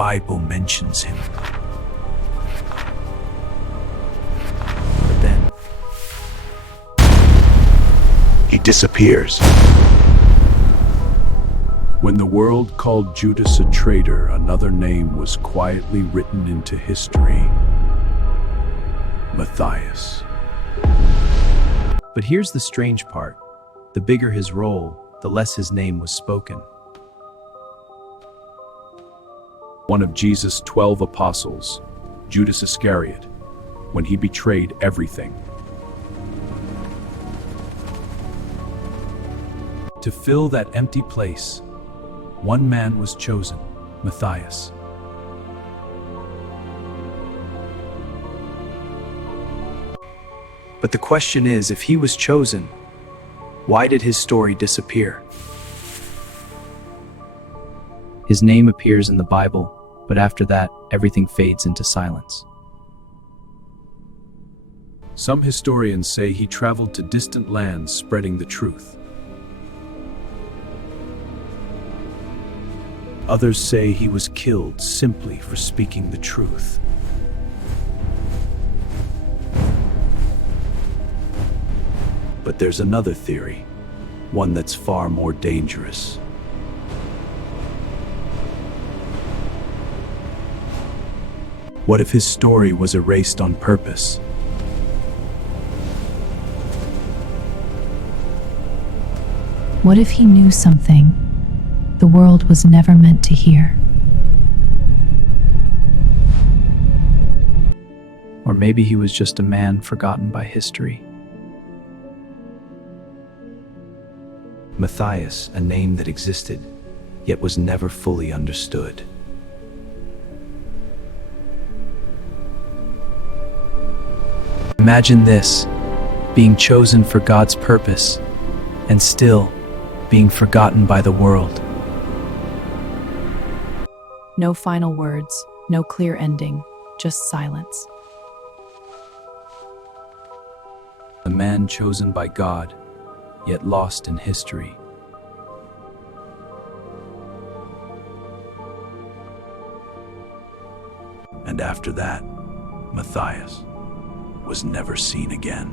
Bible mentions him. But then He disappears. When the world called Judas a traitor, another name was quietly written into history: Matthias. But here's the strange part. The bigger his role, the less his name was spoken. One of Jesus' 12 apostles, Judas Iscariot, when he betrayed everything. To fill that empty place, one man was chosen, Matthias. But the question is, if he was chosen, why did his story disappear? His name appears in the Bible, but after that, everything fades into silence. Some historians say he traveled to distant lands spreading the truth. Others say he was killed simply for speaking the truth. But there's another theory, one that's far more dangerous. What if his story was erased on purpose? What if he knew something the world was never meant to hear? Or maybe he was just a man forgotten by history. Matthias, a name that existed, yet was never fully understood. Imagine this, being chosen for God's purpose, and still being forgotten by the world. No final words, no clear ending, just silence. A man chosen by God, yet lost in history. And after that, Matthias was never seen again.